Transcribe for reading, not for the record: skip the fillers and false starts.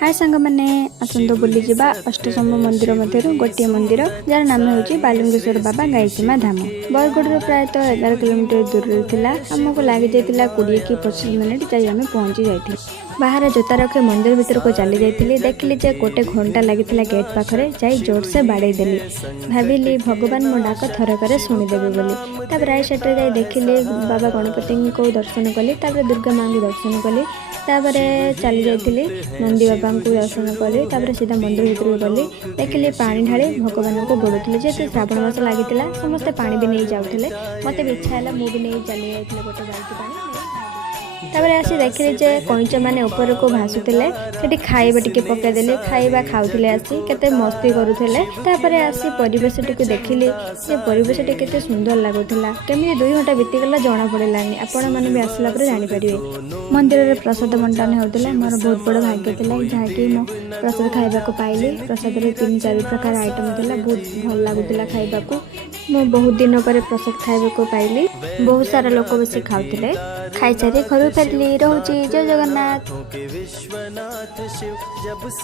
हाय सांग मैंने आसंत बुली जा अष्टसम मंदिर मध्य गोटे मंदिर जार नाम हूँ बालुंगेश्वर बाबा गायसीमा धाम। बरगड़ प्रायतः 11 किलोमीटर दूर था। आमको लगी जाता 20 कि 25 मिनिट जाई आम पहुँची जाइए। बाहर जोता रखे मंदिर भीतर को चली जाइए। देखिली जे गोटे घंटा लगी गेट पाखे जा जोर से बाड़े देली। भाविली भगवान मो डाक थरक शुणिदेवे बोली। तापर आई सेटे जा देखिली बाबा गणपति को दर्शन कली। दुर्गा माँ को दर्शन कली। तापर चली जाइली नंदी बाबा को दर्शन कली। तापर सीधा मंदिर भीतर गली। देखिली पानी ढाली भगवान को बोलुले। जेहेतु श्रावण मास लगी समस्ते पानी भी नहीं जाऊे। मत भी इच्छा है मुझे नहीं चली जाइए गोटे बाल्टी पानी। तापर आसी देखिले जे कईच मैंने ऊपर को भासुले से खाइबा टिके पकईदे खाइबा खाऊले आसी केते मस्ती करुले। तापर आसी परिवेश टी देखिली जे परिवेश टी केते सुंदर लगुला। केमी 2 घंटा बीतीगला जना पड़ानी। आपण मैंने भी आसला जानीपर मंदिर में प्रसाद बंटन होता। मोर बहुत बड़ भाग्य था जहाँकि मो प्रसाद खाइबा पाइली। प्रसाद में 3-4 प्रकार आइटम था। बहुत भल लगुला खाइबा। मो बहुत दिन पर प्रसाद खाइबा पाइली। बहुत सारा लोक बस खाऊले। खाई सारी घर फेरली। रोची जय जगन्नाथ।